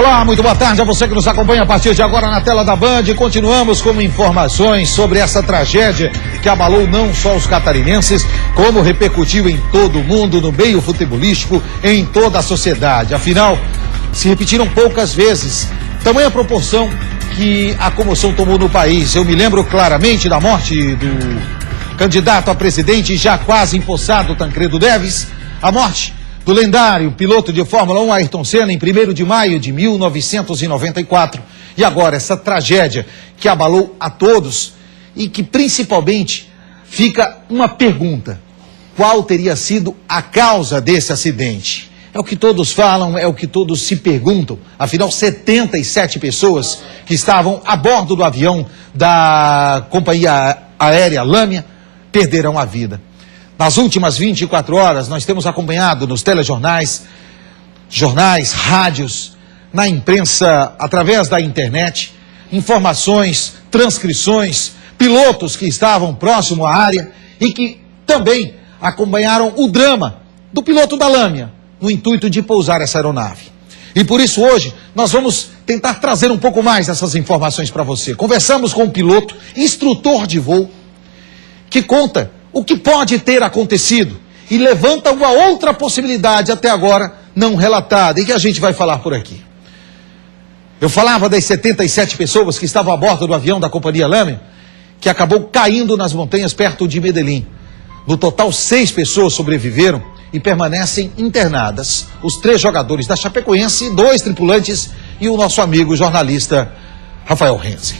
Olá, muito boa tarde a você que nos acompanha a partir de agora na tela da Band. Continuamos com informações sobre essa tragédia que abalou não só os catarinenses, como repercutiu em todo o mundo, no meio futebolístico, em toda a sociedade. Afinal, se repetiram poucas vezes, tamanha proporção que a comoção tomou no país. Eu me lembro claramente da morte do candidato a presidente já quase empossado, Tancredo Neves, a morte do lendário piloto de Fórmula 1 Ayrton Senna em 1º de maio de 1994. E agora essa tragédia que abalou a todos e que principalmente fica uma pergunta: qual teria sido a causa desse acidente? É o que todos falam, é o que todos se perguntam. Afinal, 77 pessoas que estavam a bordo do avião da companhia aérea Lâmia perderam a vida. Nas últimas 24 horas, nós temos acompanhado nos telejornais, jornais, rádios, na imprensa, através da internet, informações, transcrições, pilotos que estavam próximo à área e que também acompanharam o drama do piloto da Lâmia, no intuito de pousar essa aeronave. E por isso hoje nós vamos tentar trazer um pouco mais dessas informações para você. Conversamos com um piloto, instrutor de voo, que conta o que pode ter acontecido e levanta uma outra possibilidade até agora não relatada e que a gente vai falar por aqui. Eu falava das 77 pessoas que estavam a bordo do avião da companhia Lâmia, que acabou caindo nas montanhas perto de Medellín. No total, 6 pessoas sobreviveram e permanecem internadas. Os 3 jogadores da Chapecoense, 2 tripulantes e o nosso amigo jornalista Rafael Renzi.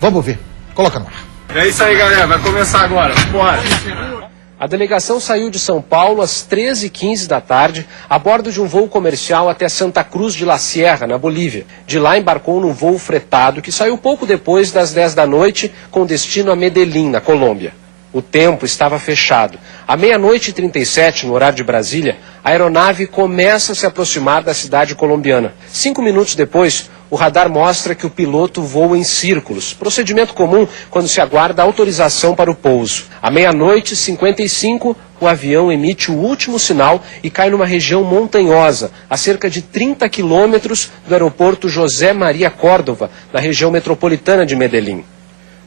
Vamos ver. Coloca no ar. É isso aí, galera. Vai começar agora. Bora. A delegação saiu de São Paulo às 13h15 da tarde, a bordo de um voo comercial até Santa Cruz de la Sierra, na Bolívia. De lá embarcou num voo fretado que saiu pouco depois das 10 da noite, com destino a Medellín, na Colômbia. O tempo estava fechado. À 00h37, no horário de Brasília, a aeronave começa a se aproximar da cidade colombiana. 5 minutos depois, o radar mostra que o piloto voa em círculos, procedimento comum quando se aguarda autorização para o pouso. À 00h55, o avião emite o último sinal e cai numa região montanhosa, a cerca de 30 quilômetros do aeroporto José Maria Córdova, na região metropolitana de Medellín.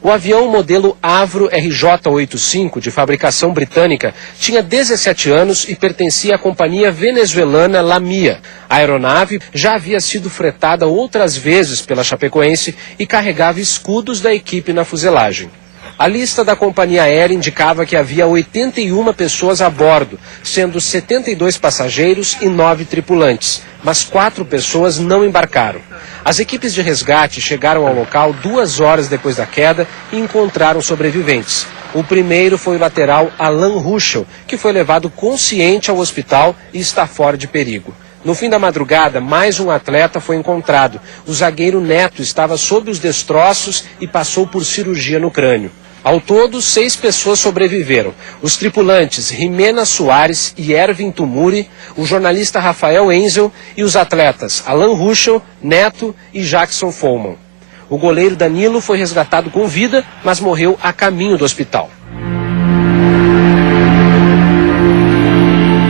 O avião modelo Avro RJ-85, de fabricação britânica, tinha 17 anos e pertencia à companhia venezuelana Lamia. A aeronave já havia sido fretada outras vezes pela Chapecoense e carregava escudos da equipe na fuselagem. A lista da companhia aérea indicava que havia 81 pessoas a bordo, sendo 72 passageiros e 9 tripulantes, mas 4 pessoas não embarcaram. As equipes de resgate chegaram ao local 2 horas depois da queda e encontraram sobreviventes. O primeiro foi o lateral Alan Ruschel, que foi levado consciente ao hospital e está fora de perigo. No fim da madrugada, mais um atleta foi encontrado. O zagueiro Neto estava sob os destroços e passou por cirurgia no crânio. Ao todo, 6 pessoas sobreviveram. Os tripulantes Jimena Soares e Ervin Tumuri, o jornalista Rafael Enzel e os atletas Alan Ruschel, Neto e Jackson Follman. O goleiro Danilo foi resgatado com vida, mas morreu a caminho do hospital.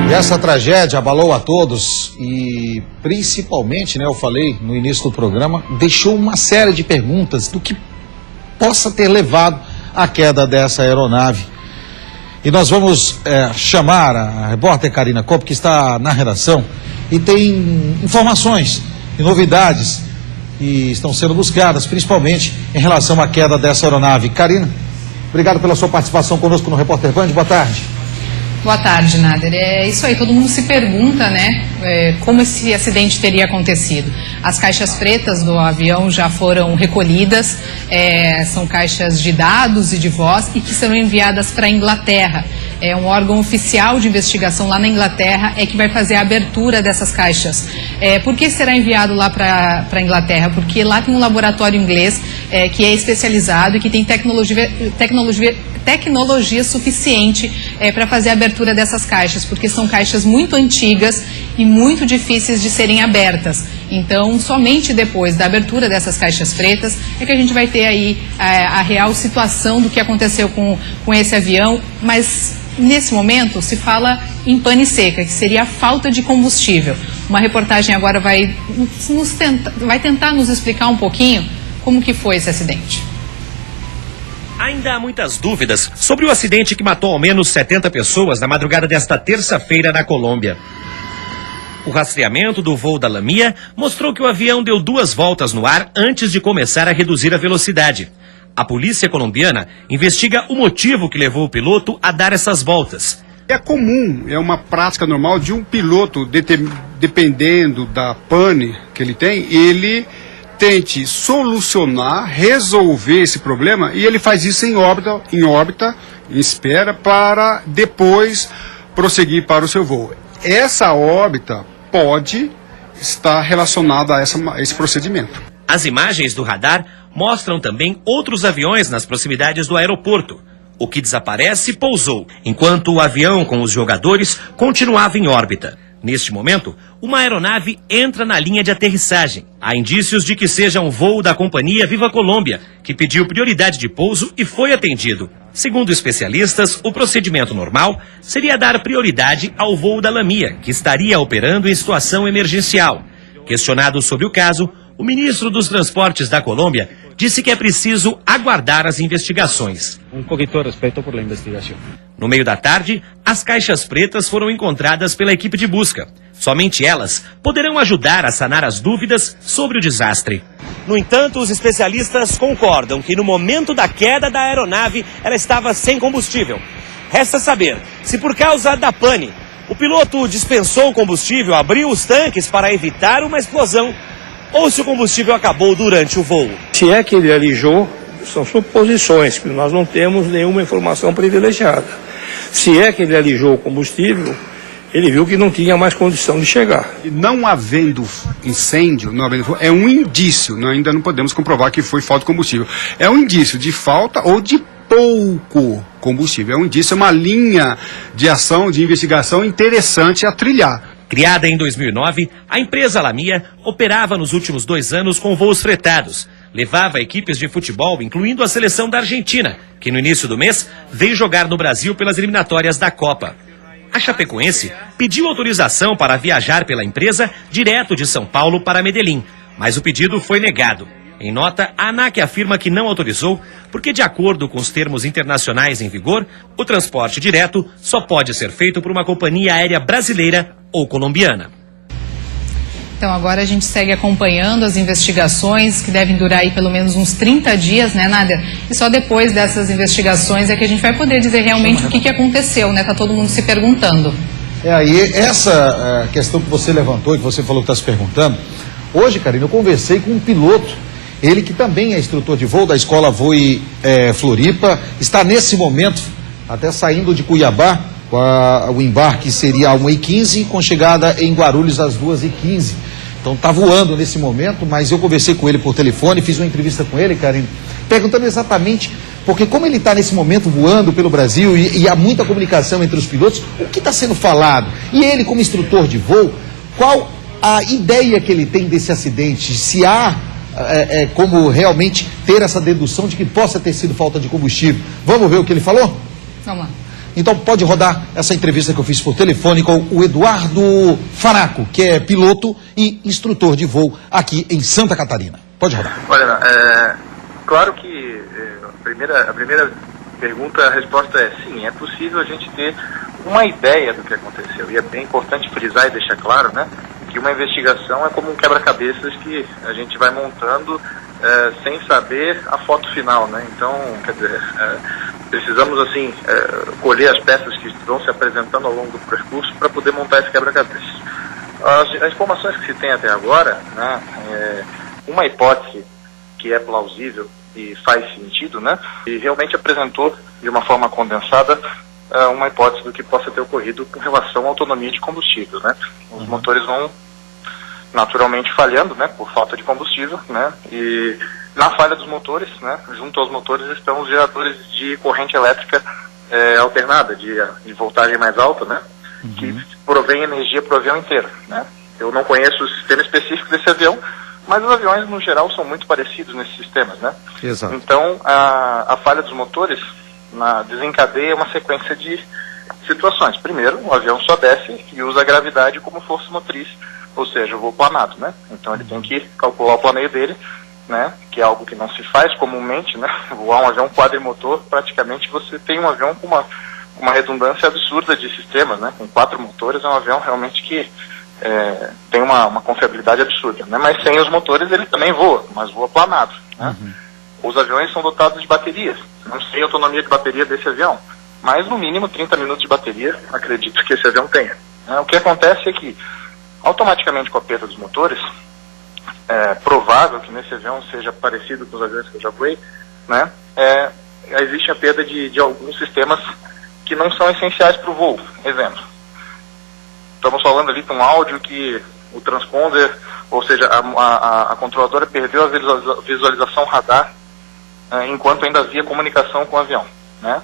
E essa tragédia abalou a todos e principalmente, eu falei no início do programa, deixou uma série de perguntas do que possa ter levado à queda dessa aeronave. E nós vamos chamar a repórter Karina Kopp, que está na redação e tem informações e novidades que estão sendo buscadas, principalmente em relação à queda dessa aeronave. Karina, obrigado pela sua participação conosco no Repórter Band. Boa tarde. Boa tarde, Nader. É isso aí, todo mundo se pergunta, como esse acidente teria acontecido. As caixas pretas do avião já foram recolhidas, são caixas de dados e de voz e que serão enviadas para a Inglaterra. Um órgão oficial de investigação lá na Inglaterra que vai fazer a abertura dessas caixas. Por que será enviado lá para a Inglaterra? Porque lá tem um laboratório inglês que é especializado e que tem tecnologia suficiente para fazer a abertura dessas caixas, porque são caixas muito antigas e muito difíceis de serem abertas. Então, somente depois da abertura dessas caixas pretas é que a gente vai ter aí a real situação do que aconteceu com esse avião, mas nesse momento se fala em pane seca, que seria a falta de combustível. Uma reportagem agora vai tentar nos explicar um pouquinho como que foi esse acidente. Ainda há muitas dúvidas sobre o acidente que matou ao menos 70 pessoas na madrugada desta terça-feira na Colômbia. O rastreamento do voo da Lamia mostrou que o avião deu 2 voltas no ar antes de começar a reduzir a velocidade. A polícia colombiana investiga o motivo que levou o piloto a dar essas voltas. É comum, é uma prática normal de um piloto, dependendo da pane que ele tem, ele tente solucionar, resolver esse problema, e ele faz isso em órbita, em espera, para depois prosseguir para o seu voo. Essa órbita pode estar relacionada a esse procedimento. As imagens do radar mostram também outros aviões nas proximidades do aeroporto. O que desaparece pousou, enquanto o avião com os jogadores continuava em órbita. Neste momento, uma aeronave entra na linha de aterrissagem. Há indícios de que seja um voo da companhia Viva Colômbia, que pediu prioridade de pouso e foi atendido. Segundo especialistas, o procedimento normal seria dar prioridade ao voo da Lamia, que estaria operando em situação emergencial. Questionado sobre o caso, o ministro dos Transportes da Colômbia disse que é preciso aguardar as investigações. Um pouquinho de respeito por la investigação. No meio da tarde, as caixas pretas foram encontradas pela equipe de busca. Somente elas poderão ajudar a sanar as dúvidas sobre o desastre. No entanto, os especialistas concordam que no momento da queda da aeronave, ela estava sem combustível. Resta saber se por causa da pane, o piloto dispensou o combustível, abriu os tanques para evitar uma explosão, ou se o combustível acabou durante o voo. Se é que ele alijou, são suposições, que nós não temos nenhuma informação privilegiada. Se é que ele alijou o combustível, ele viu que não tinha mais condição de chegar. Não havendo incêndio, é um indício, ainda não podemos comprovar que foi falta de combustível. É um indício de falta ou de pouco combustível. É um indício, é uma linha de ação, de investigação interessante a trilhar. Criada em 2009, a empresa Lamia operava nos últimos 2 anos com voos fretados. Levava equipes de futebol, incluindo a seleção da Argentina, que no início do mês veio jogar no Brasil pelas eliminatórias da Copa. A Chapecoense pediu autorização para viajar pela empresa direto de São Paulo para Medellín, mas o pedido foi negado. Em nota, a ANAC afirma que não autorizou, porque de acordo com os termos internacionais em vigor, o transporte direto só pode ser feito por uma companhia aérea brasileira ou colombiana. Então agora a gente segue acompanhando as investigações, que devem durar aí pelo menos uns 30 dias, né, Nádia? E só depois dessas investigações é que a gente vai poder dizer realmente o que aconteceu, né? Tá todo mundo se perguntando. Aí essa questão que você levantou e que você falou que está se perguntando, hoje, Karina, eu conversei com um piloto, ele que também é instrutor de voo da Escola Voe Floripa, está nesse momento até saindo de Cuiabá. O embarque seria às 1h15, com chegada em Guarulhos às 2h15. Então está voando nesse momento, mas eu conversei com ele por telefone, fiz uma entrevista com ele, Karine, perguntando exatamente, porque como ele está nesse momento voando pelo Brasil e há muita comunicação entre os pilotos, o que está sendo falado? E ele, como instrutor de voo, qual a ideia que ele tem desse acidente? Se há como realmente ter essa dedução de que possa ter sido falta de combustível. Vamos ver o que ele falou? Vamos lá. Então pode rodar essa entrevista que eu fiz por telefone com o Eduardo Faraco, que é piloto e instrutor de voo aqui em Santa Catarina. Pode rodar. Olha, claro que a primeira pergunta, a resposta é sim, é possível a gente ter uma ideia do que aconteceu. E é bem importante frisar e deixar claro, né, que uma investigação é como um quebra-cabeças que a gente vai montando sem saber a foto final, né? Então, quer dizer, precisamos, assim, colher as peças que vão se apresentando ao longo do percurso para poder montar esse quebra-cabeças. As informações que se tem até agora, né, uma hipótese que é plausível e faz sentido, né, e realmente apresentou de uma forma condensada uma hipótese do que possa ter ocorrido com relação à autonomia de combustível, né? Os motores vão naturalmente falhando, né, por falta de combustível, né, e na falha dos motores, né, junto aos motores estão os geradores de corrente elétrica alternada, de voltagem mais alta, né, que provém energia para o avião inteiro, né. Eu não conheço o sistema específico desse avião, mas os aviões no geral são muito parecidos nesses sistemas, né. Exato. Então a falha dos motores desencadeia uma sequência de situações. Primeiro, o avião só desce e usa a gravidade como força motriz, ou seja, o voo planado, né? Então ele tem que calcular o planeio dele, né? Que é algo que não se faz comumente, né? Voar um avião quadrimotor, praticamente você tem um avião com uma redundância absurda de sistemas, né? Com 4 motores, é um avião realmente que tem uma confiabilidade absurda, né? Mas sem os motores ele também voa, mas voa planado, né? Os aviões são dotados de baterias. Não sei a autonomia de bateria desse avião, mas no mínimo 30 minutos de bateria, acredito que esse avião tenha. O que acontece é que, automaticamente com a perda dos motores, é provável que nesse avião seja parecido com os aviões que eu já voei, né? Existe a perda de alguns sistemas que não são essenciais para o voo. Exemplo, estamos falando ali com um áudio que o transponder, ou seja, a controladora perdeu a visualização radar enquanto ainda havia comunicação com o avião, né?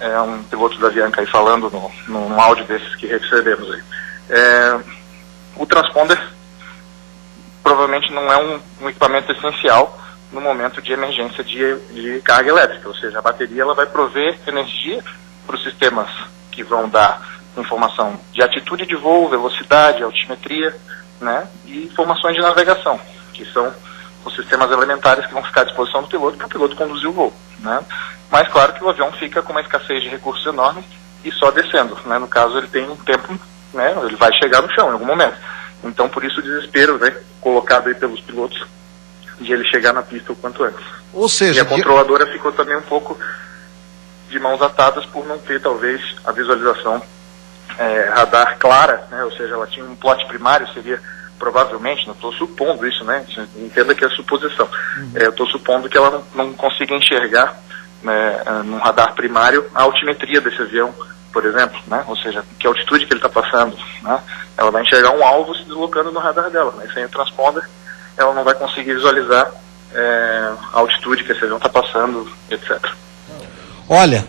É um piloto da Avianca aí falando num áudio desses que recebemos aí. O transponder provavelmente não é um equipamento essencial no momento de emergência de carga elétrica, ou seja, a bateria ela vai prover energia para os sistemas que vão dar informação de atitude de voo, velocidade, altimetria, né, e informações de navegação, que são os sistemas elementares que vão ficar à disposição do piloto para o piloto conduzir o voo, né? Mas claro que o avião fica com uma escassez de recursos enorme e só descendo, né? No caso ele tem um tempo, né? Ele vai chegar no chão em algum momento. Então por isso o desespero, né, colocado aí pelos pilotos de ele chegar na pista o quanto antes. Ou seja, e a controladora ficou também um pouco de mãos atadas por não ter talvez a visualização radar clara, né? Ou seja, ela tinha um plot primário, seria provavelmente, não estou supondo isso, né? Entenda que é suposição. Eu estou supondo que ela não consiga enxergar, né, num radar primário a altimetria desse avião, por exemplo, né? Ou seja, que altitude que ele está passando, né? Ela vai enxergar um alvo se deslocando no radar dela, mas sem o transponder ela não vai conseguir visualizar a altitude que esse avião está passando, etc. Olha,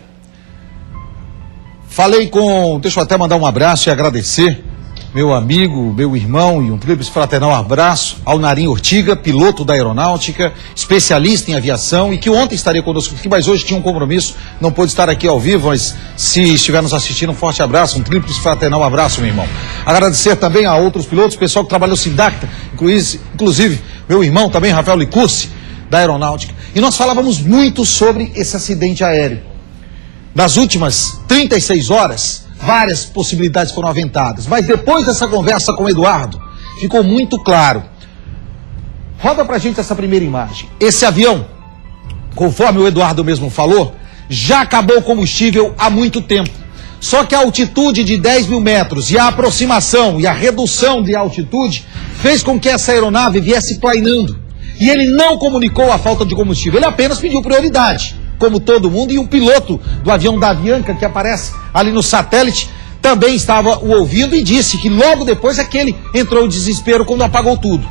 deixa eu até mandar um abraço e agradecer meu amigo, meu irmão e um tríplice fraternal abraço ao Narim Ortiga, piloto da aeronáutica, especialista em aviação e que ontem estaria conosco aqui, mas hoje tinha um compromisso, não pôde estar aqui ao vivo, mas se estiver nos assistindo, um forte abraço, um tríplice fraternal abraço, meu irmão. Agradecer também a outros pilotos, pessoal que trabalhou Sindacta, inclusive meu irmão também, Rafael Licursi, da aeronáutica. E nós falávamos muito sobre esse acidente aéreo. Nas últimas 36 horas, várias possibilidades foram aventadas, mas depois dessa conversa com o Eduardo, ficou muito claro. Roda pra gente essa primeira imagem. Esse avião, conforme o Eduardo mesmo falou, já acabou o combustível há muito tempo. Só que a altitude de 10 mil metros e a aproximação e a redução de altitude fez com que essa aeronave viesse planeando. E ele não comunicou a falta de combustível, ele apenas pediu prioridade, como todo mundo, e o piloto do avião da Avianca, que aparece ali no satélite, também estava o ouvindo e disse que logo depois é que ele entrou em desespero quando apagou tudo.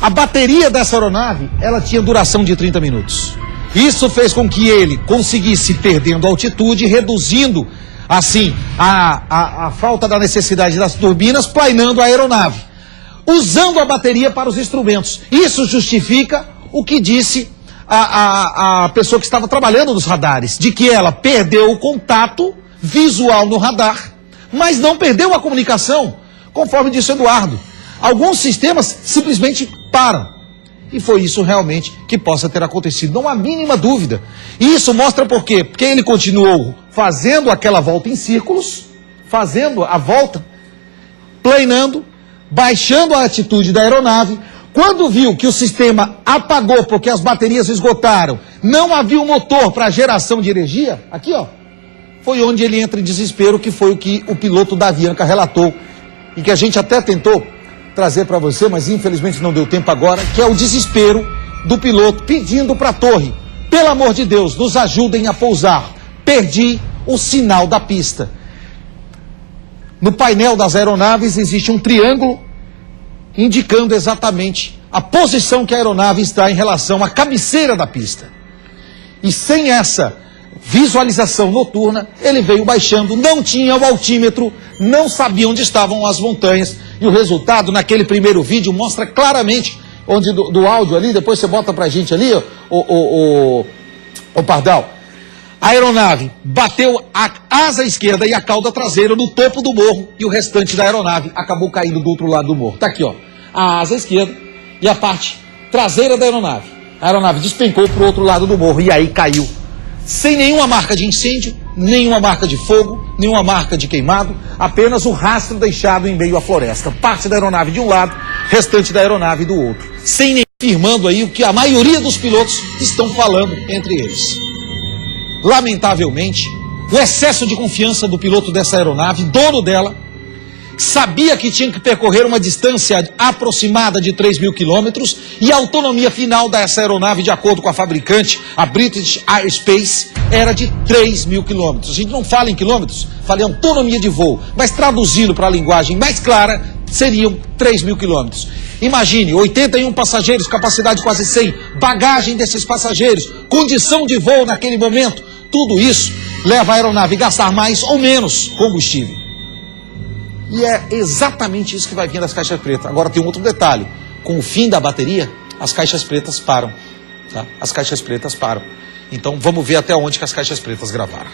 A bateria dessa aeronave, ela tinha duração de 30 minutos. Isso fez com que ele conseguisse perdendo altitude, reduzindo, assim, a falta da necessidade das turbinas, planeando a aeronave, usando a bateria para os instrumentos. Isso justifica o que disse a pessoa que estava trabalhando nos radares, de que ela perdeu o contato visual no radar, mas não perdeu a comunicação, conforme disse o Eduardo. Alguns sistemas simplesmente param. E foi isso realmente que possa ter acontecido, não há mínima dúvida. E isso mostra por quê? Porque ele continuou fazendo aquela volta em círculos, fazendo a volta, planeando, baixando a altitude da aeronave. Quando viu que o sistema apagou porque as baterias esgotaram, não havia um motor para geração de energia, aqui ó, foi onde ele entra em desespero, que foi o que o piloto da Avianca relatou, e que a gente até tentou trazer para você, mas infelizmente não deu tempo agora, que é o desespero do piloto pedindo para a torre, pelo amor de Deus, nos ajudem a pousar, perdi o sinal da pista. No painel das aeronaves existe um triângulo indicando exatamente a posição que a aeronave está em relação à cabeceira da pista. E sem essa visualização noturna, ele veio baixando, não tinha o altímetro, não sabia onde estavam as montanhas, e o resultado naquele primeiro vídeo mostra claramente, onde do áudio ali, depois você bota pra gente ali, o Pardal, A aeronave bateu a asa esquerda e a cauda traseira no topo do morro e o restante da aeronave acabou caindo do outro lado do morro. Tá aqui, ó, a asa esquerda e a parte traseira da aeronave. A aeronave despencou para o outro lado do morro e aí caiu. Sem nenhuma marca de incêndio, nenhuma marca de fogo, nenhuma marca de queimado, apenas o rastro deixado em meio à floresta. Parte da aeronave de um lado, restante da aeronave do outro. Sem nem afirmando aí o que a maioria dos pilotos estão falando entre eles. Lamentavelmente, o excesso de confiança do piloto dessa aeronave, dono dela, sabia que tinha que percorrer uma distância aproximada de 3.000 quilômetros e a autonomia final dessa aeronave, de acordo com a fabricante, a British Aerospace, era de 3.000 quilômetros. A gente não fala em quilômetros, fala em autonomia de voo, mas traduzindo para a linguagem mais clara, seriam 3.000 quilômetros. Imagine, 81 passageiros, capacidade quase 100, bagagem desses passageiros, condição de voo naquele momento, tudo isso leva a aeronave a gastar mais ou menos combustível. E é exatamente isso que vai vir das caixas pretas. Agora tem um outro detalhe, com o fim da bateria, as caixas pretas param, tá? As caixas pretas param. Então vamos ver até onde que as caixas pretas gravaram.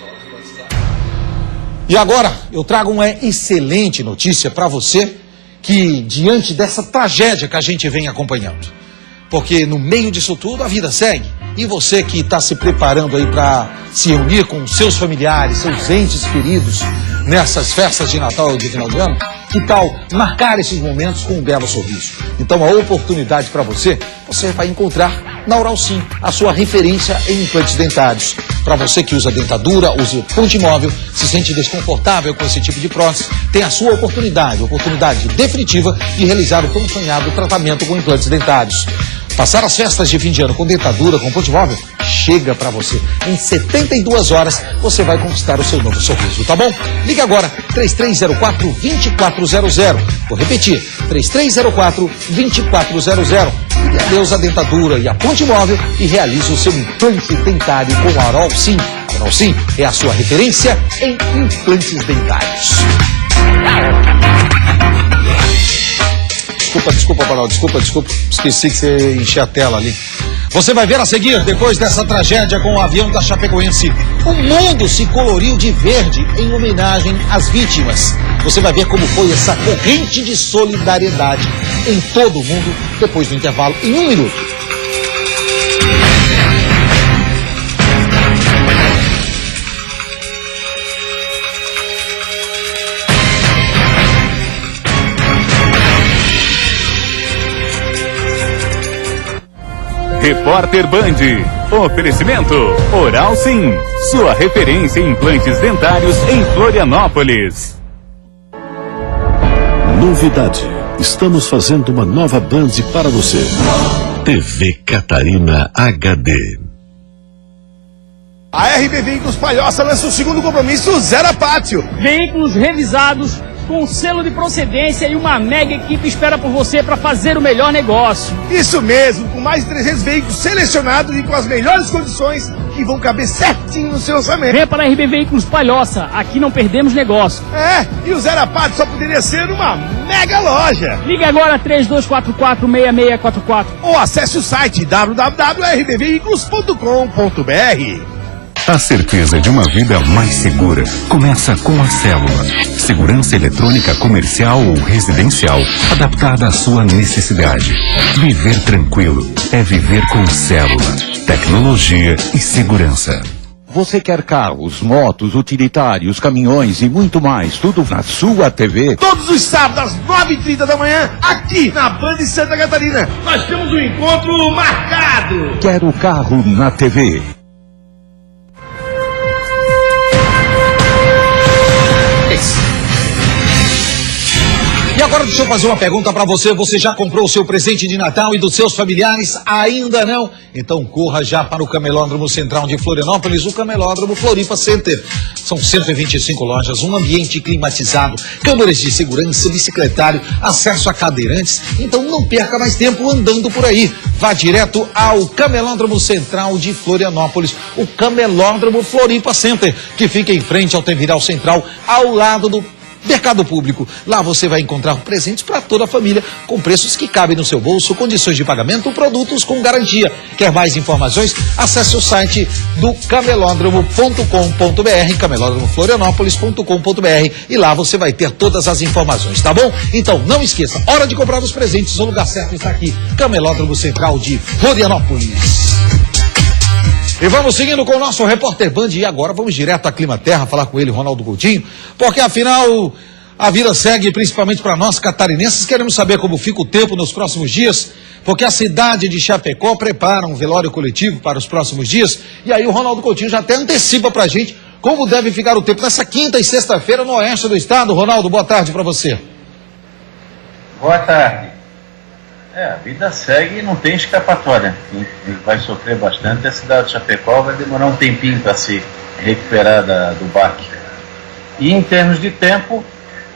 E agora eu trago uma excelente notícia para você, que diante dessa tragédia que a gente vem acompanhando, porque no meio disso tudo a vida segue, e você que está se preparando aí para se reunir com seus familiares, seus entes queridos nessas festas de Natal e de final de ano, que tal marcar esses momentos com um belo sorriso? Então a oportunidade para você vai encontrar na Oral Sim, a sua referência em implantes dentários. Para você que usa dentadura, usa ponte móvel, se sente desconfortável com esse tipo de prótese, tem a sua oportunidade definitiva de realizar o tão sonhado tratamento com implantes dentários. Passar as festas de fim de ano com dentadura, com ponte móvel, chega pra você. Em 72 horas, você vai conquistar o seu novo sorriso, tá bom? Ligue agora, 3304-2400. Vou repetir, 3304-2400. Ligue adeus à dentadura e à ponte móvel e realize o seu implante dentário com a Oral Sim. A Oral Sim é a sua referência em implantes dentários. Desculpa, Barol, desculpa. Esqueci que você encheu a tela ali. Você vai ver a seguir, depois dessa tragédia com o avião da Chapecoense, o mundo se coloriu de verde em homenagem às vítimas. Você vai ver como foi essa corrente de solidariedade em todo o mundo, depois do intervalo, em 1 minuto. Repórter Band. Oferecimento Oral Sim, sua referência em implantes dentários em Florianópolis. Novidade. Estamos fazendo uma nova Band para você. TV Catarina HD. A RB Veículos Palhoça lança o segundo compromisso Zero Pátio. Veículos revisados, com selo de procedência e uma mega equipe espera por você para fazer o melhor negócio. Isso mesmo, com mais de 300 veículos selecionados e com as melhores condições que vão caber certinho no seu orçamento. Vem para a RB Veículos Palhoça, aqui não perdemos negócio. E o Zero Pátio só poderia ser uma mega loja. Ligue agora 3244-6644. Ou acesse o site www.rbveículos.com.br. A certeza de uma vida mais segura começa com a Célula. Segurança eletrônica comercial ou residencial, adaptada à sua necessidade. Viver tranquilo é viver com Célula. Tecnologia e segurança. Você quer carros, motos, utilitários, caminhões e muito mais, tudo na sua TV? Todos os sábados, às 9h30 da manhã, aqui na Band Santa Catarina. Nós temos um encontro marcado. Quero carro na TV. E agora deixa eu fazer uma pergunta para você. Você já comprou o seu presente de Natal e dos seus familiares? Ainda não? Então corra já para o Camelódromo Central de Florianópolis, o Camelódromo Floripa Center. São 125 lojas, um ambiente climatizado, câmeras de segurança, bicicletário, acesso a cadeirantes. Então não perca mais tempo andando por aí. Vá direto ao Camelódromo Central de Florianópolis, o Camelódromo Floripa Center, que fica em frente ao Terminal Central, ao lado do Mercado Público. Lá você vai encontrar presentes para toda a família, com preços que cabem no seu bolso, condições de pagamento, produtos com garantia. Quer mais informações? Acesse o site do camelódromo.com.br, camelódromoflorianópolis.com.br, e lá você vai ter todas as informações, tá bom? Então, não esqueça, hora de comprar os presentes, o lugar certo está aqui, Camelódromo Central de Florianópolis. E vamos seguindo com o nosso repórter Band, e agora vamos direto à Climaterra falar com ele, Ronaldo Coutinho, porque afinal a vida segue, principalmente para nós catarinenses. Queremos saber como fica o tempo nos próximos dias, porque a cidade de Chapecó prepara um velório coletivo para os próximos dias, e aí o Ronaldo Coutinho já até antecipa para a gente como deve ficar o tempo nessa quinta e sexta-feira no oeste do estado. Ronaldo, boa tarde para você. Boa tarde. A vida segue e não tem escapatória. Quem vai sofrer bastante é a cidade de Chapecó, vai demorar um tempinho para se recuperar do baque. E em termos de tempo,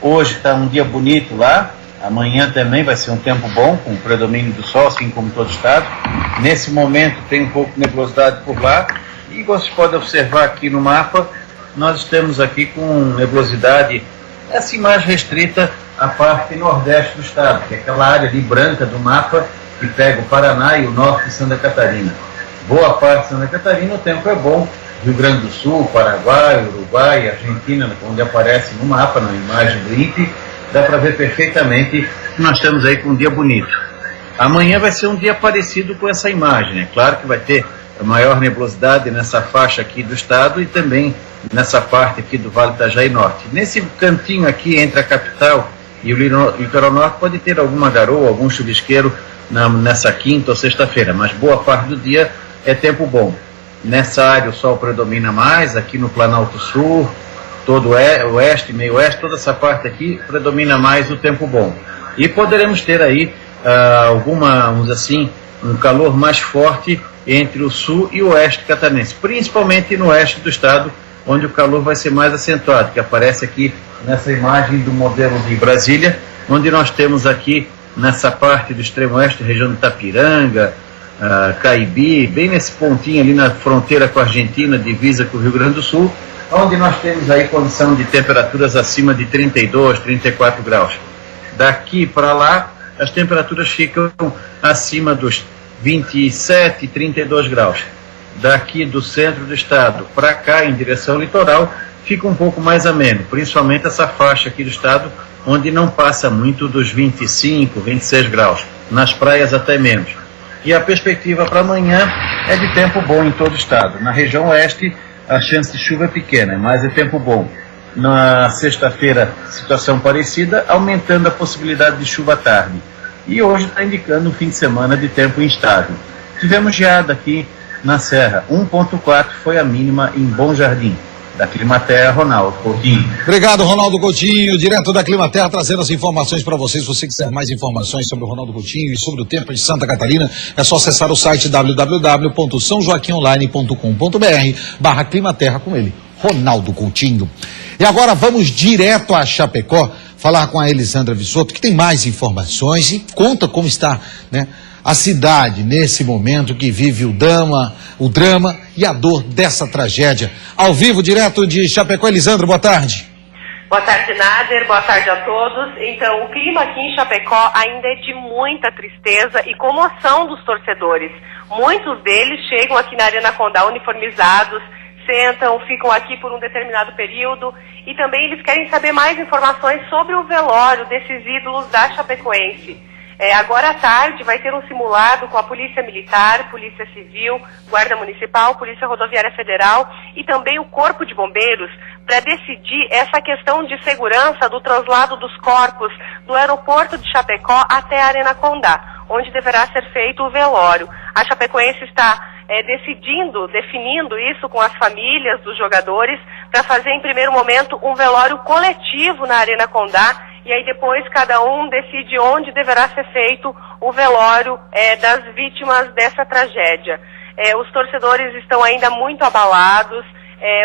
hoje está um dia bonito lá, amanhã também vai ser um tempo bom, com o predomínio do sol, assim como todo o estado. Nesse momento tem um pouco de nebulosidade por lá, e você pode observar aqui no mapa, nós estamos aqui com nebulosidade assim mais restrita a parte nordeste do estado, que é aquela área ali branca do mapa que pega o Paraná e o norte de Santa Catarina. Boa parte de Santa Catarina o tempo é bom, Rio Grande do Sul, Paraguai, Uruguai, Argentina, onde aparece no mapa, na imagem do INPE, dá para ver perfeitamente que nós estamos aí com um dia bonito. Amanhã vai ser um dia parecido com essa imagem, é claro que vai ter a maior nebulosidade nessa faixa aqui do estado e também nessa parte aqui do Vale Itajaí Norte. Nesse cantinho aqui entre a capital e o litoral norte pode ter alguma garoa, algum chuvisqueiro nessa quinta ou sexta-feira, mas boa parte do dia é tempo bom. Nessa área o sol predomina mais, aqui no Planalto Sul, todo o oeste, meio oeste, toda essa parte aqui predomina mais o tempo bom. E poderemos ter aí vamos assim, um calor mais forte entre o sul e o oeste catarinense, principalmente no oeste do estado, onde o calor vai ser mais acentuado, que aparece aqui nessa imagem do modelo de Brasília, onde nós temos aqui nessa parte do extremo oeste, região de Itapiranga, Caibi, bem nesse pontinho ali na fronteira com a Argentina, divisa com o Rio Grande do Sul, onde nós temos aí condição de temperaturas acima de 32, 34 graus. Daqui para lá, as temperaturas ficam acima dos 27, 32 graus. Daqui do centro do estado para cá, em direção ao litoral, fica um pouco mais ameno, principalmente essa faixa aqui do estado, onde não passa muito dos 25, 26 graus, nas praias até menos. E a perspectiva para amanhã é de tempo bom em todo o estado. Na região oeste, a chance de chuva é pequena, mas é tempo bom. Na sexta-feira, situação parecida, aumentando a possibilidade de chuva à tarde. E hoje está indicando um fim de semana de tempo instável. Tivemos geada aqui na Serra, 1,4 foi a mínima em Bom Jardim. Da Climaterra, Ronaldo Coutinho. Obrigado, Ronaldo Coutinho, direto da Climaterra, trazendo as informações para vocês. Se você quiser mais informações sobre o Ronaldo Coutinho e sobre o tempo de Santa Catarina, é só acessar o site www.sãojoaquimonline.com.br/Climaterra com ele, Ronaldo Coutinho. E agora vamos direto a Chapecó, falar com a Elisandra Visotto, que tem mais informações e conta como está, né, a cidade nesse momento que vive o drama e a dor dessa tragédia. Ao vivo, direto de Chapecó. Elisandra, boa tarde. Boa tarde, Nader. Boa tarde a todos. Então, o clima aqui em Chapecó ainda é de muita tristeza e comoção dos torcedores. Muitos deles chegam aqui na Arena Condá uniformizados, sentam, ficam aqui por um determinado período e também eles querem saber mais informações sobre o velório desses ídolos da Chapecoense. Agora à tarde vai ter um simulado com a Polícia Militar, Polícia Civil, Guarda Municipal, Polícia Rodoviária Federal e também o Corpo de Bombeiros para decidir essa questão de segurança do traslado dos corpos do aeroporto de Chapecó até a Arena Condá, onde deverá ser feito o velório. A Chapecoense está definindo isso com as famílias dos jogadores para fazer em primeiro momento um velório coletivo na Arena Condá. E aí depois cada um decide onde deverá ser feito o velório das vítimas dessa tragédia. Os torcedores estão ainda muito abalados,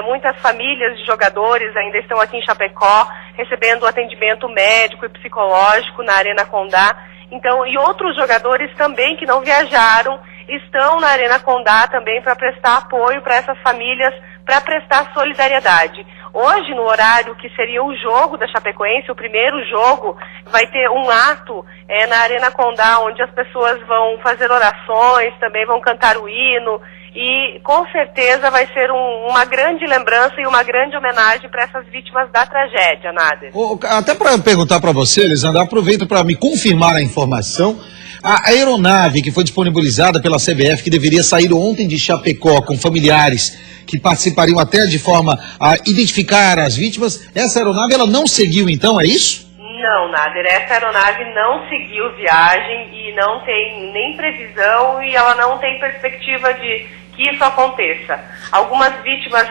muitas famílias de jogadores ainda estão aqui em Chapecó, recebendo atendimento médico e psicológico na Arena Condá. Então, e outros jogadores também que não viajaram estão na Arena Condá também para prestar apoio para essas famílias, para prestar solidariedade. Hoje, no horário que seria o jogo da Chapecoense, o primeiro jogo, vai ter um ato na Arena Condá, onde as pessoas vão fazer orações, também vão cantar o hino, e com certeza vai ser uma grande lembrança e uma grande homenagem para essas vítimas da tragédia, Nader. Até para perguntar para você, Elisandra, aproveito para me confirmar a informação. A aeronave que foi disponibilizada pela CBF, que deveria sair ontem de Chapecó com familiares que participariam até de forma a identificar as vítimas, essa aeronave ela não seguiu então, é isso? Não, Nader, essa aeronave não seguiu viagem e não tem nem previsão e ela não tem perspectiva de que isso aconteça. Algumas vítimas,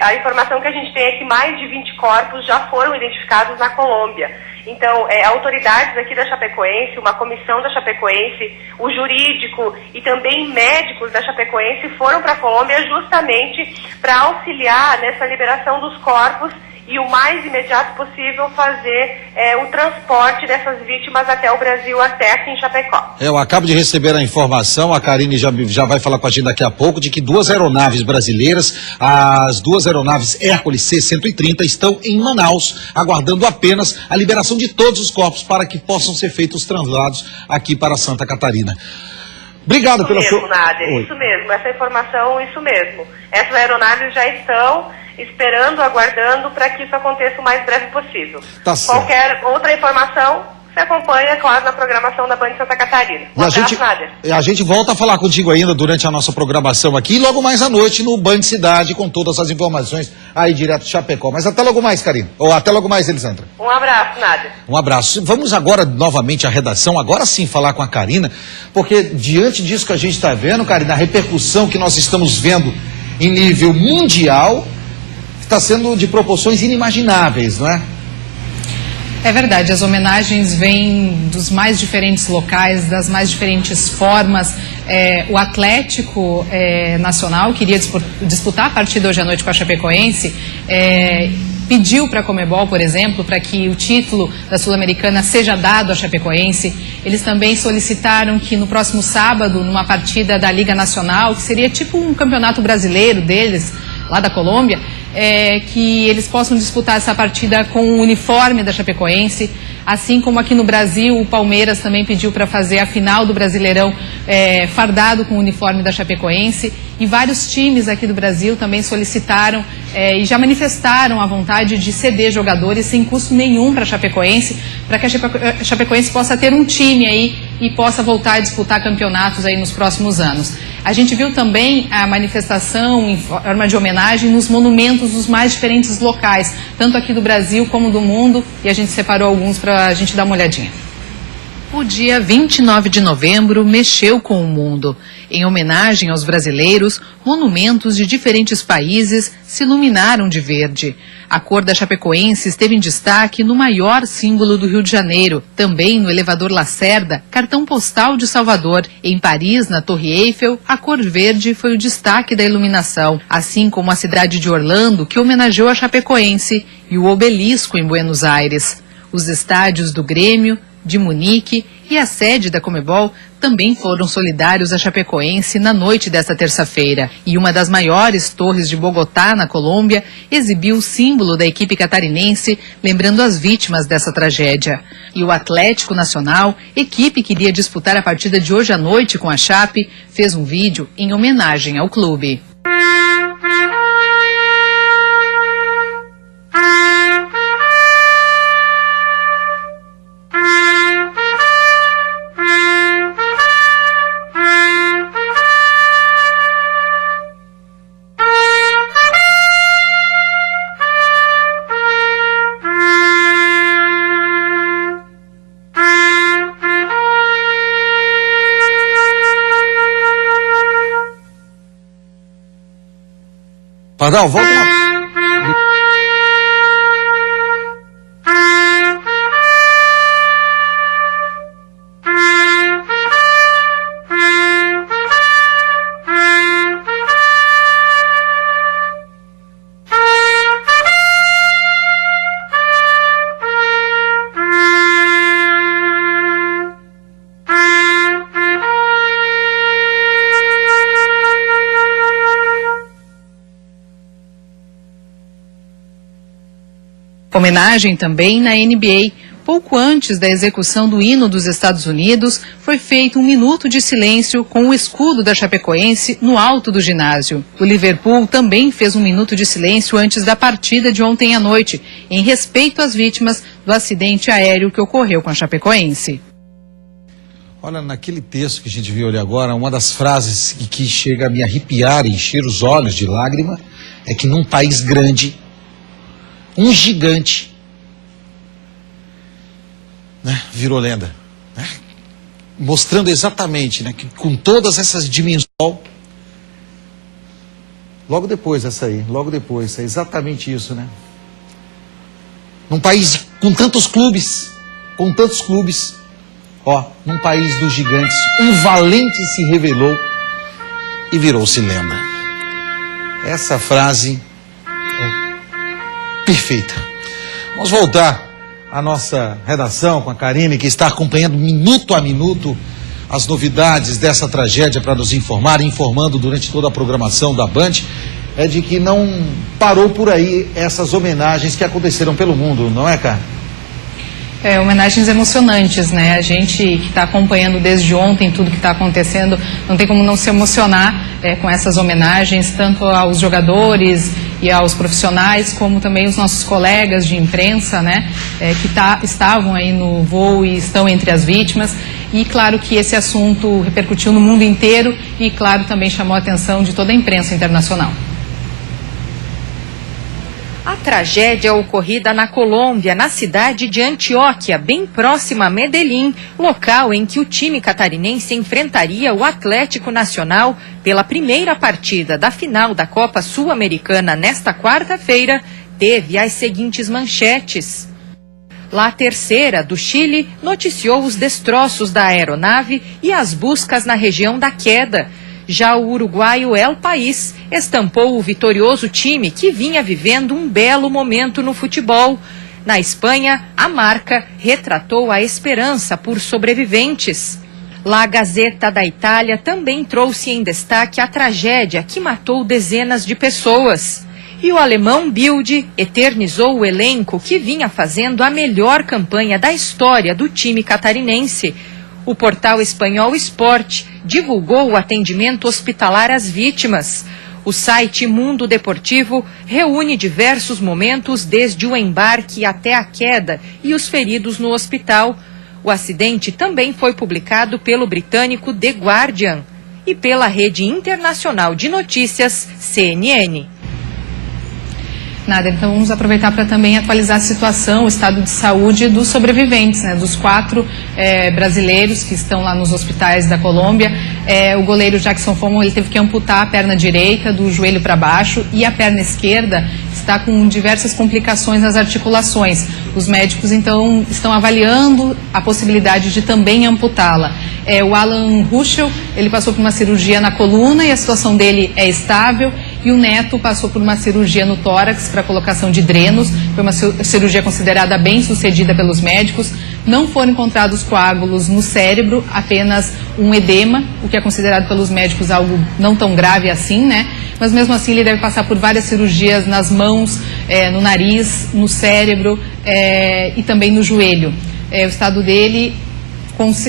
a informação que a gente tem é que mais de 20 corpos já foram identificados na Colômbia. Então, autoridades aqui da Chapecoense, uma comissão da Chapecoense, o jurídico e também médicos da Chapecoense foram para a Colômbia justamente para auxiliar nessa liberação dos corpos e o mais imediato possível fazer o transporte dessas vítimas até o Brasil, até aqui em Chapecó. Eu acabo de receber a informação, a Karine já vai falar com a gente daqui a pouco, de que 2 aeronaves brasileiras, as 2 aeronaves Hércules C-130, estão em Manaus, aguardando apenas a liberação de todos os corpos para que possam ser feitos os translados aqui para Santa Catarina. Obrigado pela sua... Nader, isso mesmo, essa informação, isso mesmo. Essas aeronaves já estão esperando, aguardando para que isso aconteça o mais breve possível. Tá certo. Qualquer outra informação, você acompanha, claro, na programação da Band Santa Catarina. A gente volta a falar contigo ainda durante a nossa programação aqui e logo mais à noite no Band Cidade com todas as informações aí direto de Chapecó. Mas até logo mais, Karine. Ou até logo mais, Elisandra. Um abraço, Nader. Um abraço. Vamos agora novamente à redação, agora sim falar com a Karina, porque diante disso que a gente está vendo, Karina, a repercussão que nós estamos vendo em nível mundial está sendo de proporções inimagináveis, não é? É verdade, as homenagens vêm dos mais diferentes locais, das mais diferentes formas. O Atlético Nacional queria disputar a partida hoje à noite com a Chapecoense, pediu para a Conmebol, por exemplo, para que o título da Sul-Americana seja dado à Chapecoense. Eles também solicitaram que no próximo sábado, numa partida da Liga Nacional, que seria tipo um campeonato brasileiro deles, lá da Colômbia, que eles possam disputar essa partida com o uniforme da Chapecoense, assim como aqui no Brasil o Palmeiras também pediu para fazer a final do Brasileirão fardado com o uniforme da Chapecoense, e vários times aqui do Brasil também solicitaram e já manifestaram a vontade de ceder jogadores sem custo nenhum para a Chapecoense, para que a Chapecoense possa ter um time aí e possa voltar a disputar campeonatos aí nos próximos anos. A gente viu também a manifestação em forma de homenagem nos monumentos dos mais diferentes locais, tanto aqui do Brasil como do mundo, e a gente separou alguns para a gente dar uma olhadinha. O dia 29 de novembro mexeu com o mundo. Em homenagem aos brasileiros, monumentos de diferentes países se iluminaram de verde. A cor da Chapecoense esteve em destaque no maior símbolo do Rio de Janeiro, também no elevador Lacerda, cartão postal de Salvador. Em Paris, na Torre Eiffel, a cor verde foi o destaque da iluminação, assim como a cidade de Orlando, que homenageou a Chapecoense, e o Obelisco em Buenos Aires. Os estádios do Grêmio, de Munique e a sede da Conmebol também foram solidários à Chapecoense na noite desta terça-feira. E uma das maiores torres de Bogotá, na Colômbia, exibiu o símbolo da equipe catarinense, lembrando as vítimas dessa tragédia. E o Atlético Nacional, equipe que iria disputar a partida de hoje à noite com a Chape, fez um vídeo em homenagem ao clube. Pardal, volta lá. homenagem também na NBA. Pouco antes da execução do hino dos Estados Unidos, foi feito um minuto de silêncio com o escudo da Chapecoense no alto do ginásio. O Liverpool também fez um minuto de silêncio antes da partida de ontem à noite, em respeito às vítimas do acidente aéreo que ocorreu com a Chapecoense. Olha, naquele texto que a gente viu ali agora, uma das frases que chega a me arrepiar e encher os olhos de lágrima é que num país grande, um gigante, né, virou lenda, né, mostrando exatamente, né, que com todas essas dimensões, logo depois, é exatamente isso, né? Num país com tantos clubes, num país dos gigantes, um valente se revelou e virou-se lenda. Essa frase é perfeita. Vamos voltar à nossa redação com a Karine, que está acompanhando minuto a minuto as novidades dessa tragédia para nos informando durante toda a programação da Band. É de que não parou por aí essas homenagens que aconteceram pelo mundo, não é, cara? Homenagens emocionantes, né? A gente que está acompanhando desde ontem tudo que está acontecendo, não tem como não se emocionar com essas homenagens, tanto aos jogadores e aos profissionais, como também os nossos colegas de imprensa, né? Que estavam aí no voo e estão entre as vítimas. E claro que esse assunto repercutiu no mundo inteiro e, claro, também chamou a atenção de toda a imprensa internacional. A tragédia ocorrida na Colômbia, na cidade de Antioquia, bem próxima a Medellín, local em que o time catarinense enfrentaria o Atlético Nacional pela primeira partida da final da Copa Sul-Americana nesta quarta-feira, teve as seguintes manchetes. La Terceira, do Chile, noticiou os destroços da aeronave e as buscas na região da queda. Já o uruguaio El País estampou o vitorioso time que vinha vivendo um belo momento no futebol. Na Espanha, a Marca retratou a esperança por sobreviventes. La Gazeta da Itália também trouxe em destaque a tragédia que matou dezenas de pessoas. E o alemão Bild eternizou o elenco que vinha fazendo a melhor campanha da história do time catarinense. O portal espanhol Sport divulgou o atendimento hospitalar às vítimas. O site Mundo Deportivo reúne diversos momentos desde o embarque até a queda e os feridos no hospital. O acidente também foi publicado pelo britânico The Guardian e pela rede internacional de notícias CNN. Então vamos aproveitar para também atualizar a situação, o estado de saúde dos sobreviventes, né, dos 4 brasileiros que estão lá nos hospitais da Colômbia. O goleiro Jackson Fomo, ele teve que amputar a perna direita do joelho para baixo e a perna esquerda está com diversas complicações nas articulações. Os médicos então estão avaliando a possibilidade de também amputá-la. O Alan Ruschel, ele passou por uma cirurgia na coluna e a situação dele é estável. E o Neto passou por uma cirurgia no tórax para colocação de drenos. Foi uma cirurgia considerada bem sucedida pelos médicos. Não foram encontrados coágulos no cérebro, apenas um edema, o que é considerado pelos médicos algo não tão grave assim, né? Mas mesmo assim ele deve passar por várias cirurgias nas mãos, no nariz, no cérebro e também no joelho. O estado dele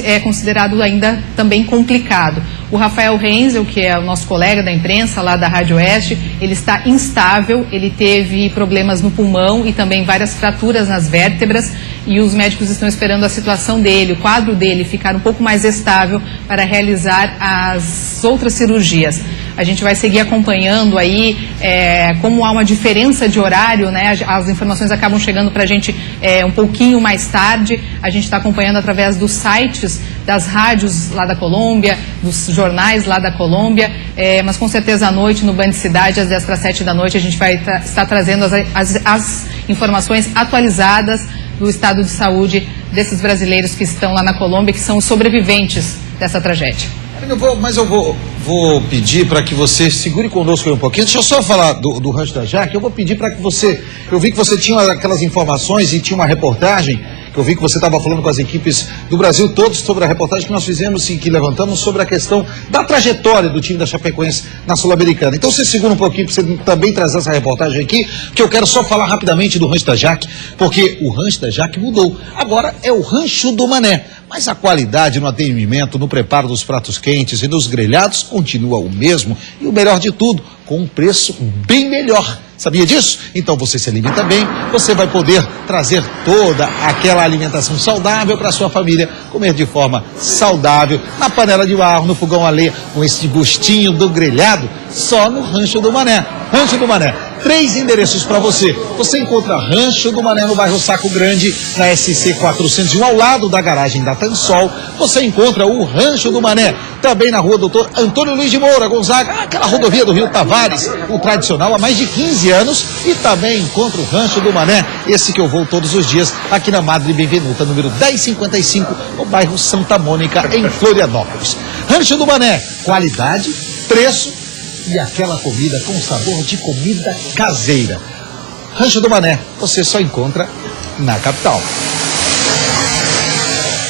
é considerado ainda também complicado. O Rafael Renzel, que é o nosso colega da imprensa lá da Rádio Oeste, ele está instável, ele teve problemas no pulmão e também várias fraturas nas vértebras e os médicos estão esperando a situação dele, o quadro dele ficar um pouco mais estável para realizar as outras cirurgias. A gente vai seguir acompanhando aí como há uma diferença de horário, né? As informações acabam chegando para a gente um pouquinho mais tarde. A gente está acompanhando através dos sites das rádios lá da Colômbia, dos jornais lá da Colômbia, mas com certeza à noite no Band Cidade, às 10:50 da noite, a gente vai estar trazendo as informações atualizadas do estado de saúde desses brasileiros que estão lá na Colômbia, que são os sobreviventes dessa tragédia. Eu vou pedir para que você segure conosco aí um pouquinho. Deixa eu só falar do Rancho da Jaque. Eu vou pedir para que você... Eu vi que você tinha aquelas informações e tinha uma reportagem que eu vi que você estava falando com as equipes do Brasil todos sobre a reportagem que nós fizemos e que levantamos sobre a questão da trajetória do time da Chapecoense na Sul-Americana. Então você segura um pouquinho para você também trazer essa reportagem aqui, que eu quero só falar rapidamente do Rancho da Jaque, porque o Rancho da Jaque mudou. Agora é o Rancho do Mané. Mas a qualidade no atendimento, no preparo dos pratos quentes e dos grelhados continua o mesmo. E o melhor de tudo, com um preço bem melhor. Sabia disso? Então você se alimenta bem, você vai poder trazer toda aquela alimentação saudável para sua família, comer de forma saudável, na panela de barro, no fogão a lenha, com esse gostinho do grelhado, só no Rancho do Mané. Rancho do Mané, 3 endereços para você. Você encontra Rancho do Mané no bairro Saco Grande, na SC 401, ao lado da garagem da Tansol. Você encontra o Rancho do Mané, também na rua Doutor Antônio Luiz de Moura, Gonzaga, aquela rodovia do Rio Tavares, o tradicional há mais de 15 anos. E também encontra o Rancho do Mané, esse que eu vou todos os dias, aqui na Madre Benvenuta, número 1055, no bairro Santa Mônica, em Florianópolis. Rancho do Mané, qualidade, preço e aquela comida com sabor de comida caseira. Rancho do Mané, você só encontra na capital.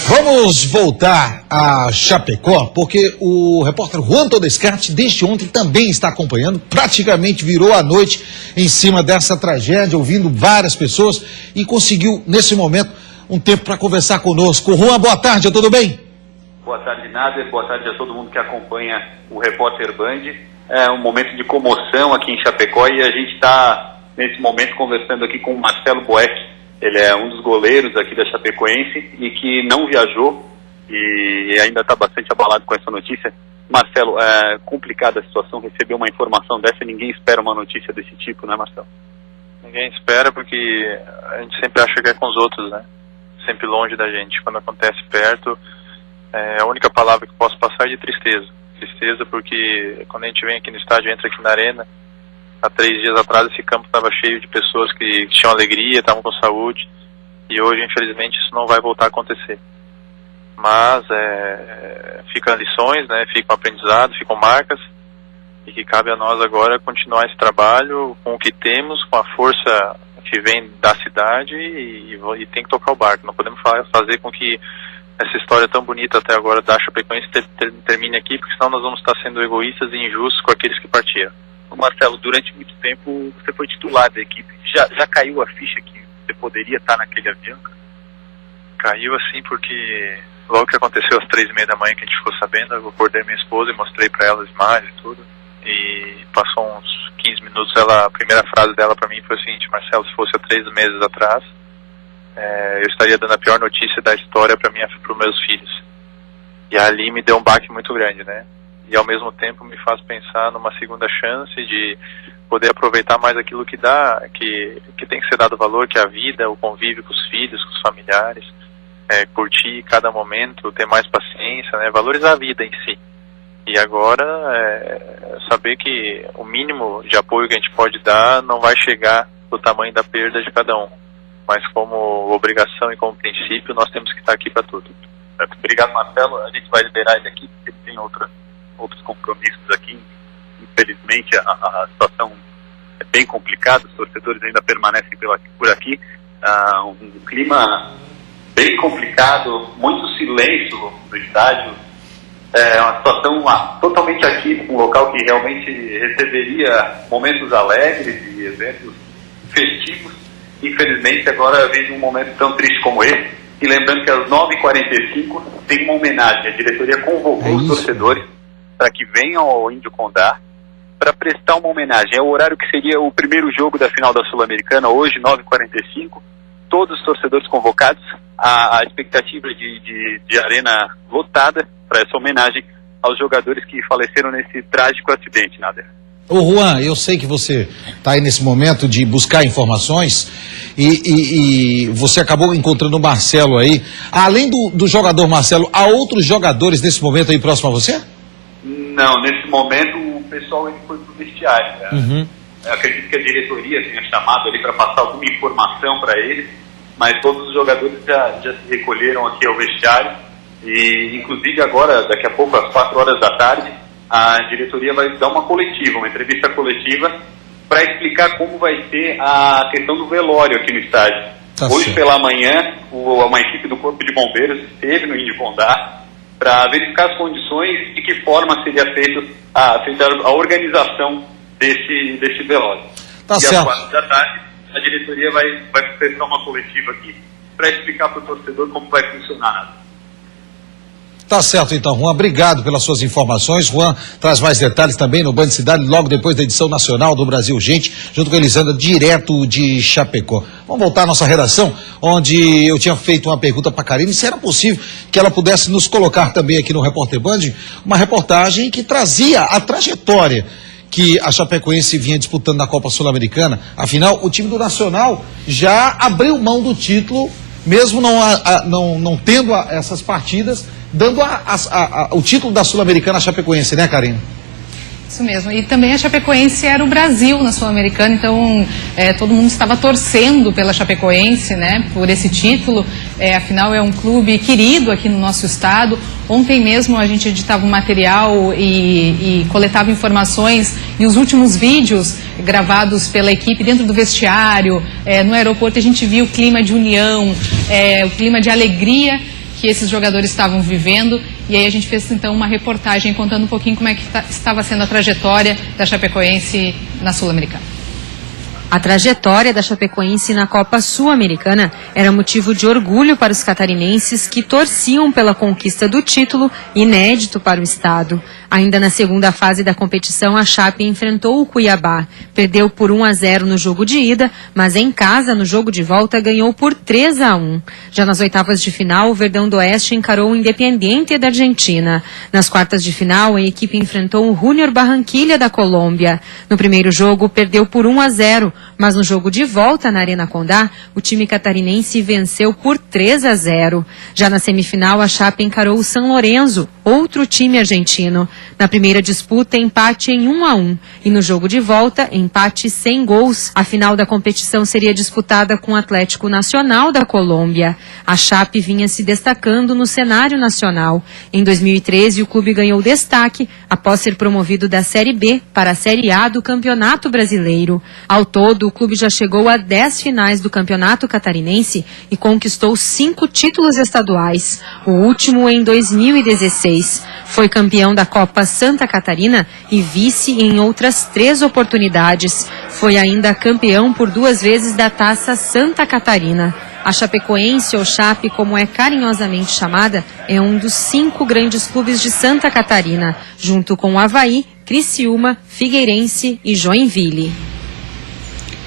Vamos voltar a Chapecó, porque o repórter Juan Todescarte, desde ontem, também está acompanhando, praticamente virou a noite em cima dessa tragédia, ouvindo várias pessoas, e conseguiu, nesse momento, um tempo para conversar conosco. Juan, boa tarde, tudo bem? Boa tarde, Nader, boa tarde a todo mundo que acompanha o Repórter Band. É um momento de comoção aqui em Chapecó e a gente está, nesse momento, conversando aqui com o Marcelo Boeck. Ele é um dos goleiros aqui da Chapecoense e que não viajou e ainda está bastante abalado com essa notícia. Marcelo, é complicada a situação, receber uma informação dessa, ninguém espera uma notícia desse tipo, né, Marcelo? Ninguém espera porque a gente sempre acha que é com os outros, né? Sempre longe da gente. Quando acontece perto, a única palavra que posso passar é de tristeza. Tristeza porque quando a gente vem aqui no estádio, entra aqui na arena, há 3 dias atrás esse campo estava cheio de pessoas que tinham alegria, estavam com saúde, e hoje infelizmente isso não vai voltar a acontecer. Mas ficam lições, né, ficam aprendizado, ficam marcas, e que cabe a nós agora continuar esse trabalho com o que temos, com a força que vem da cidade, e tem que tocar o barco. Não podemos fazer com que essa história tão bonita até agora da Chapecoense termine aqui, porque senão nós vamos estar sendo egoístas e injustos com aqueles que partiram. Marcelo, durante muito tempo você foi titular da equipe. Já caiu a ficha que você poderia estar naquele avião? Caiu assim porque logo que aconteceu às 3h30 da manhã que a gente ficou sabendo, eu acordei minha esposa e mostrei para ela as imagens e tudo. E passou uns 15 minutos, a primeira frase dela para mim foi o seguinte: Marcelo, se fosse há 3 meses atrás, eu estaria dando a pior notícia da história para os meus filhos. E ali me deu um baque muito grande, né? E ao mesmo tempo me faz pensar numa segunda chance de poder aproveitar mais aquilo que dá, que tem que ser dado valor, que é a vida, o convívio com os filhos, com os familiares, curtir cada momento, ter mais paciência, né? Valorizar a vida em si. E agora saber que o mínimo de apoio que a gente pode dar não vai chegar do tamanho da perda de cada um. Mas como obrigação e como princípio, nós temos que estar aqui para tudo. Obrigado, Marcelo. A gente vai liberar ele aqui, porque ele tem outros compromissos aqui. Infelizmente, a situação é bem complicada, os torcedores ainda permanecem por aqui. Um clima bem complicado, muito silêncio no estádio. É uma situação totalmente atípica, um local que realmente receberia momentos alegres e eventos festivos. Infelizmente, agora vem um momento tão triste como esse. E lembrando que às 9h45 tem uma homenagem. A diretoria convocou os torcedores para que venham ao Índio Condá para prestar uma homenagem. É o horário que seria o primeiro jogo da final da Sul-Americana, hoje, 9h45. Todos os torcedores convocados. A expectativa de arena lotada para essa homenagem aos jogadores que faleceram nesse trágico acidente, Nader. Ô Juan, eu sei que você está aí nesse momento de buscar informações e você acabou encontrando o Marcelo aí. Além do jogador Marcelo, há outros jogadores nesse momento aí próximo a você? Não, nesse momento o pessoal ele foi pro vestiário. Uhum. Eu acredito que a diretoria tenha chamado ali para passar alguma informação para eles, mas todos os jogadores já se recolheram aqui ao vestiário e inclusive agora, daqui a pouco, às 4h da tarde, a diretoria vai dar uma coletiva, uma entrevista coletiva, para explicar como vai ser a questão do velório aqui no estádio. Hoje pela manhã, uma equipe do Corpo de Bombeiros esteve no Indicondá para verificar as condições e de que forma seria feita a organização desse velório. Tá e certo. às 4 da tarde, a diretoria vai prestar uma coletiva aqui para explicar para o torcedor como vai funcionar. Tá certo então, Juan, obrigado pelas suas informações. Juan traz mais detalhes também no Band Cidade, logo depois da edição nacional do Brasil Gente, junto com a Elisandra, direto de Chapecó. Vamos voltar à nossa redação, onde eu tinha feito uma pergunta para a Karine, se era possível que ela pudesse nos colocar também aqui no Repórter Band, uma reportagem que trazia a trajetória que a Chapecoense vinha disputando na Copa Sul-Americana. Afinal, o time do Nacional já abriu mão do título, mesmo não tendo essas partidas, dando o título da Sul-Americana à Chapecoense, né, Karine? Isso mesmo, e também a Chapecoense era o Brasil na Sul-Americana, então todo mundo estava torcendo pela Chapecoense, né, por esse título, afinal é um clube querido aqui no nosso estado. Ontem mesmo a gente editava um material e coletava informações, e os últimos vídeos gravados pela equipe dentro do vestiário, no aeroporto, a gente viu o clima de união, o clima de alegria que esses jogadores estavam vivendo, e aí a gente fez então uma reportagem contando um pouquinho como é que estava sendo a trajetória da Chapecoense na Sul-Americana. A trajetória da Chapecoense na Copa Sul-Americana era motivo de orgulho para os catarinenses que torciam pela conquista do título, inédito para o estado. Ainda na segunda fase da competição, a Chape enfrentou o Cuiabá. Perdeu por 1-0 no jogo de ida, mas em casa, no jogo de volta, ganhou por 3-1. Já nas oitavas de final, o Verdão do Oeste encarou o Independiente da Argentina. Nas quartas de final, a equipe enfrentou o Junior Barranquilla da Colômbia. No primeiro jogo, perdeu por 1-0, mas no jogo de volta na Arena Condá, o time catarinense venceu por 3-0. Já na semifinal, a Chape encarou o São Lourenço, outro time argentino. Na primeira disputa, empate em 1-1. E no jogo de volta, empate sem gols. A final da competição seria disputada com o Atlético Nacional da Colômbia. A Chape vinha se destacando no cenário nacional. Em 2013, o clube ganhou destaque após ser promovido da Série B para a Série A do Campeonato Brasileiro. Ao todo, o clube já chegou a 10 finais do Campeonato Catarinense e conquistou 5 títulos estaduais. O último em 2016. Foi campeão da Copa Santa Catarina e vice em outras 3 oportunidades. Foi ainda campeão por 2 vezes da Taça Santa Catarina. A Chapecoense, ou Chape, como é carinhosamente chamada, é um dos 5 grandes clubes de Santa Catarina, junto com Avaí, Criciúma, Figueirense e Joinville.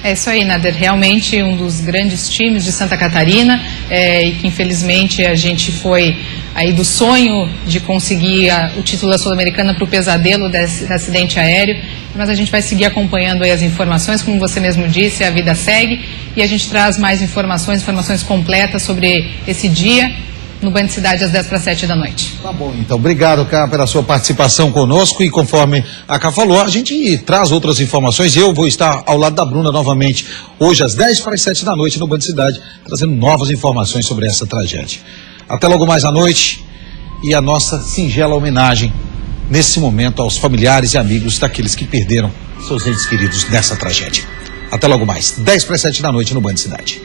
É isso aí, Nader, realmente um dos grandes times de Santa Catarina, e que infelizmente a gente foi aí do sonho de conseguir o título da Sul-Americana para o pesadelo desse acidente aéreo, mas a gente vai seguir acompanhando aí as informações, como você mesmo disse, a vida segue, e a gente traz mais informações completas sobre esse dia no Band Cidade às 6:50 da noite. Tá bom, então obrigado, Cá, pela sua participação conosco, e conforme a Cá falou, a gente traz outras informações. Eu vou estar ao lado da Bruna novamente hoje às 6:50 da noite no Band Cidade, trazendo novas informações sobre essa tragédia. Até logo mais à noite, e a nossa singela homenagem nesse momento aos familiares e amigos daqueles que perderam seus entes queridos nessa tragédia. Até logo mais, 6:50 da noite no Band Cidade.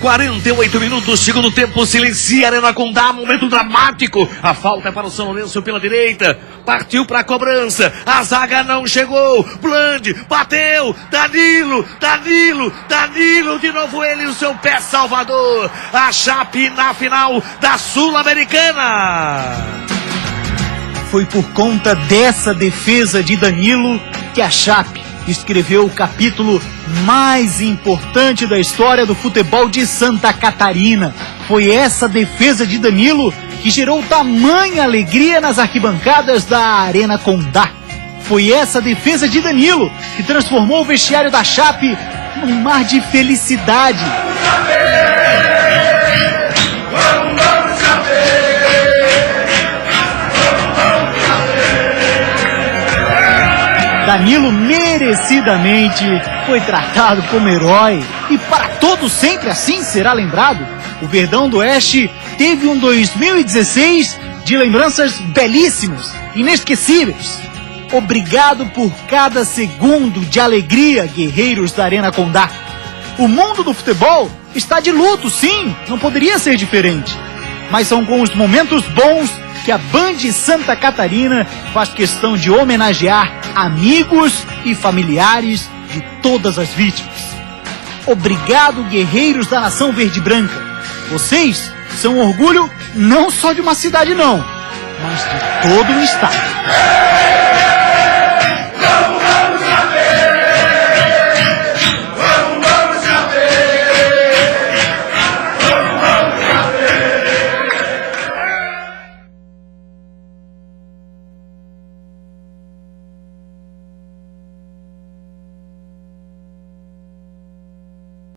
48 minutos, segundo tempo, silencia a Arena Condá, momento dramático. A falta é para o São Lourenço pela direita. Partiu para a cobrança. A zaga não chegou. Bland bateu. Danilo de novo ele, o seu pé salvador. A Chape na final da Sul-Americana. Foi por conta dessa defesa de Danilo que a Chape escreveu o capítulo mais importante da história do futebol de Santa Catarina. Foi essa defesa de Danilo que gerou tamanha alegria nas arquibancadas da Arena Condá. Foi essa defesa de Danilo que transformou o vestiário da Chape num mar de felicidade. Danilo merecidamente foi tratado como herói, e para todos sempre assim será lembrado. O Verdão do Oeste teve um 2016 de lembranças belíssimas, inesquecíveis. Obrigado por cada segundo de alegria, guerreiros da Arena Condá. O mundo do futebol está de luto, sim, não poderia ser diferente. Mas são com os momentos bons que a Band Santa Catarina faz questão de homenagear amigos e familiares de todas as vítimas. Obrigado, guerreiros da nação verde-branca. Vocês são orgulho não só de uma cidade, não, mas de todo um estado.